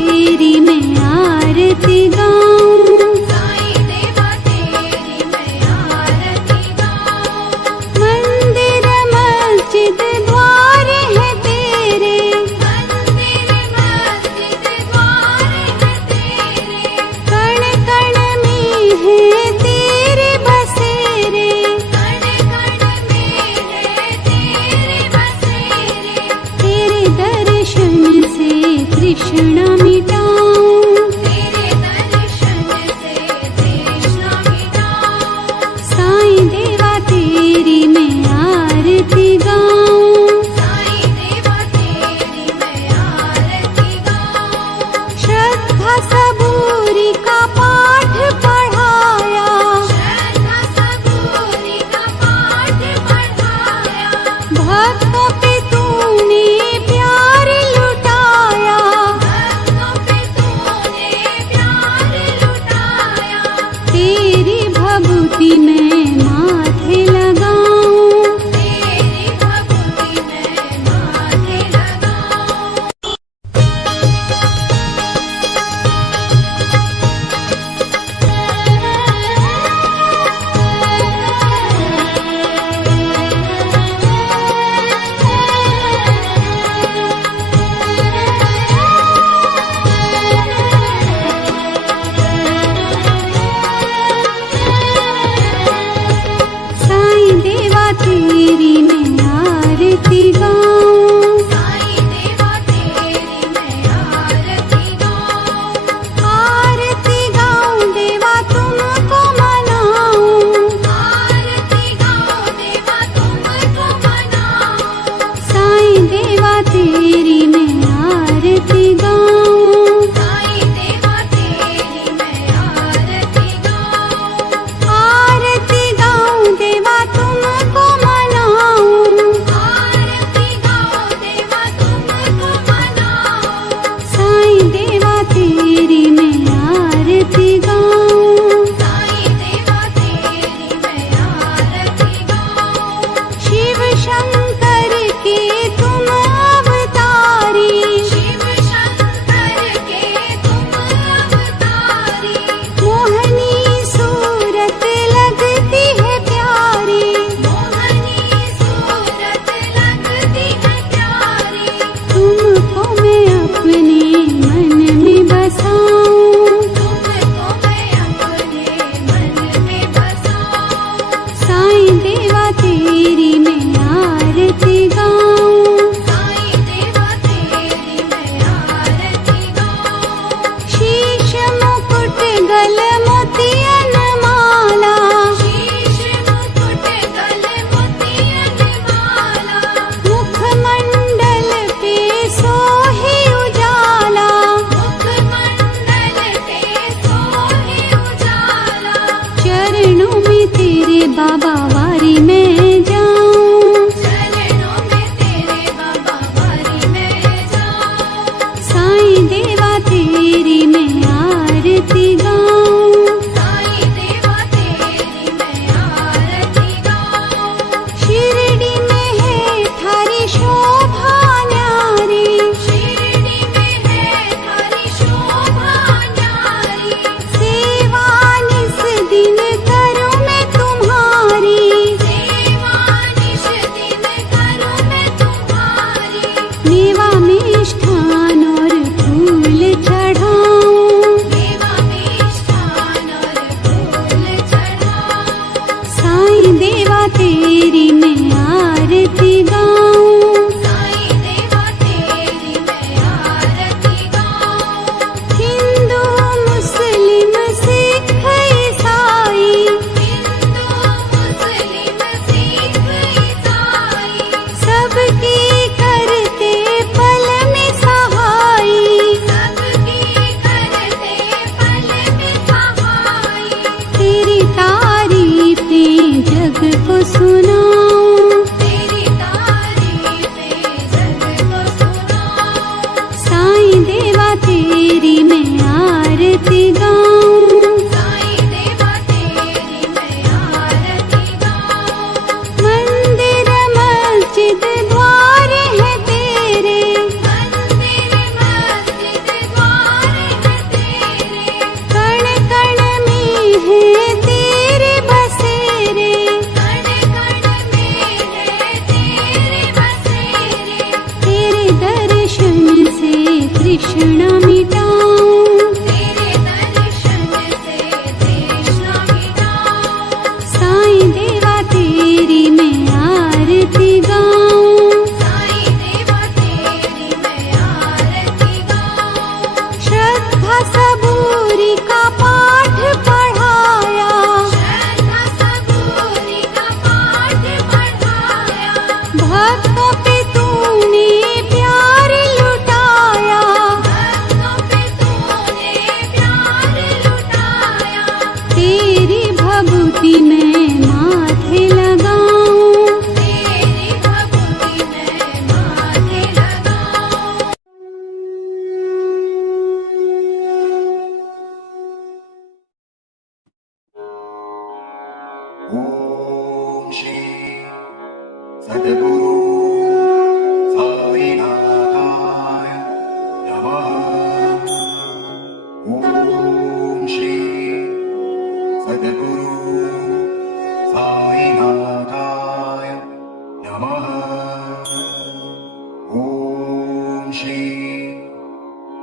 तेरी मैं आरती गाऊं, साईं देवा तेरी मैं आरती गाऊं। मंदिर मस्जिद द्वार है तेरे, मंदिर मस्जिद द्वार है तेरे, कण कण में है तेरे बसेरे, कण कण में है तेरे बसेरे। तेरे दर्शन से तृष्णा मिटाऊं, तेरे दर्शन से तृष्णा मिटाऊं। साईं देवा तेरी मैं आरती गाऊं, साईं देवा तेरी मैं आरती गाऊं। श्रद्धा सबूरी का पाठ पढ़ाया, श्रद्धा सबूरी का पाठ पढ़ाया, भक्तों पे तूने प्यार लुटाया, भक्तों पे तूने प्यार लुटाया। तेरी भभूति मैं माथे लगाऊं, तेरी भक्ति मैं माथे लगाऊं। साईं देवा तेरी मैं आरती गाऊं, साईं देवा तेरी मैं आरती गाऊं। आरती गाऊं देवा तुमको मनाऊं, आरती गाऊं देवा तुमको मनाऊं। साईं देवा तेरी मैं आरती गाऊं, साईं देवा तेरी मैं आरती गाऊं। आरती गाऊं देवा तुमको मनाऊं, आरती गाऊं देवा तुमको मनाऊं। साईं देवा तेरी मैं आरती गाऊं, साईं देवा तेरी मैं आरती गाऊं। शिव शंकर के तुम अवतारी, शिव शंकर के तुम अवतारी, मोहनी सूरत लगती है प्यारी, मोहनी सूरत लगती है प्यारी। तुमको मैं अपने मन में बसाऊं, तुमको मैं अपने मन में बसाऊं। साईं देवा तेरी मैं आरती गाऊं, साईं देवा तेरी मैं आरती गाऊं। शीश मुकुट गल मोतियन माला, शीश मुकुट गल मोतियन माला, मुखमंडल पे सोहे उजाला, मुखमंडल पे सोहे उजाला। चरणों में तेरे बाबा वारी मैं जाऊं, चरणों में तेरे बाबा वारी मैं जाऊं। साईं देवा तेरी मैं आरती गाऊं, साईं देवा तेरी मैं आरती गाऊं। शिरडी में है थारी शोभा न्यारी, शिरडी में है थारी शोभा न्यारी, सेवा निस दिन करूं मैं तुम्हारी, सेवा निश दिन करूं मैं तुम्हारी। मेवा मिष्ठान और फूल चढ़ाऊं, देवा मिष्ठान और फूल चढ़ाऊं। साईं देवा तेरी मैं आरती गाऊं, साईं देवा तेरी मैं आरती गाऊं। हिंदू मुस्लिम सिख ईसाई, हिंदू मुस्लिम सिख ईसाई, सबकी करते पल में सहाई, सबकी करते पल में सहाई। तेरी तारीफें जग को सुनाऊं, तेरी तारीफें जग को सुनाऊं। साईं देवा तेरी मैं आरती गाऊं, साईं देवा तेरी मैं आरती गाऊं। मंदिर मस्जिद द्वार है तेरे, मंदिर मस्जिद द्वार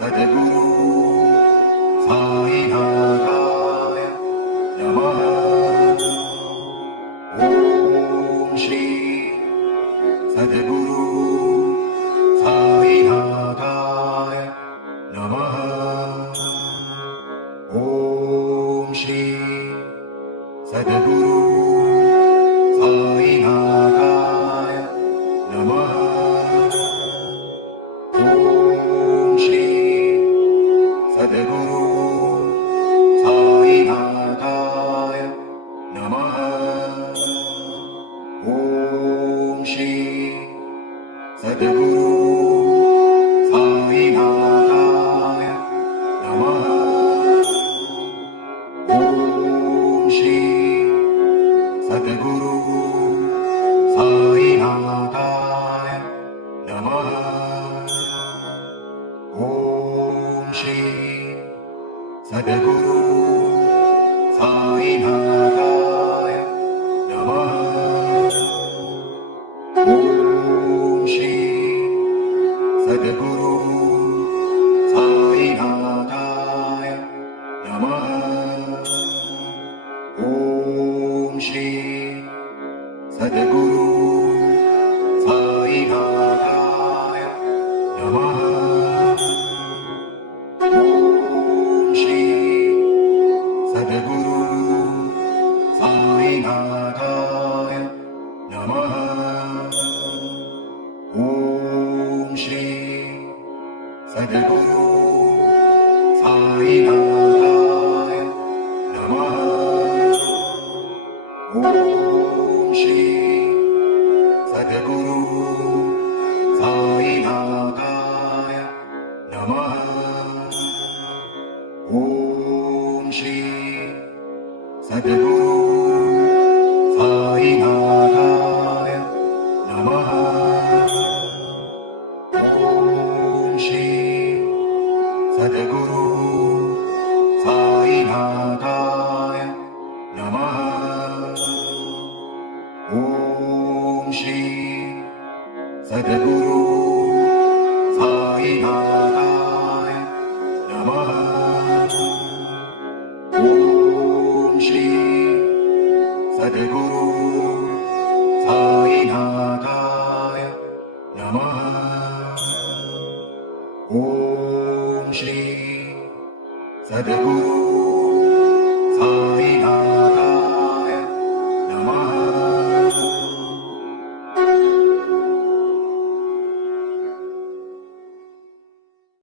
सद्गुरु साईनाथाय नमः। ॐ श्री सद्गुरु साईनाथाय नमः। ॐ श्री सद्गुरु साईनाथाय नमः। ॐ श्री सद्गुरु साईनाथाय नमः। ॐ श्री सद्गुरु साईनाथाय नमः। ॐ श्री सद्गुरु साईनाथाय नमः। ॐ श्री सद्गुरु साईनाथाय नमः। ॐ श्री सद्गुरु साईनाथाय नमः। ॐ श्री सद्गुरु साईनाथाय नमः। ॐ श्री सद्गुरु साईनाथाय नमः। ॐ श्री सद्गुरु साईनाथाय नमः। ॐ श्री सद्गुरु साईनाथाय नमः। ॐ श्री सद्गुरु साईनाथाय नमः। ॐ श्री सद्गुरु साईनाथाय नमः। ॐ श्री सद्गुरु साईनाथाय नमः। ॐ श्री सद्गुरु साईनाथाय नमः। ॐ श्री सद्गुरु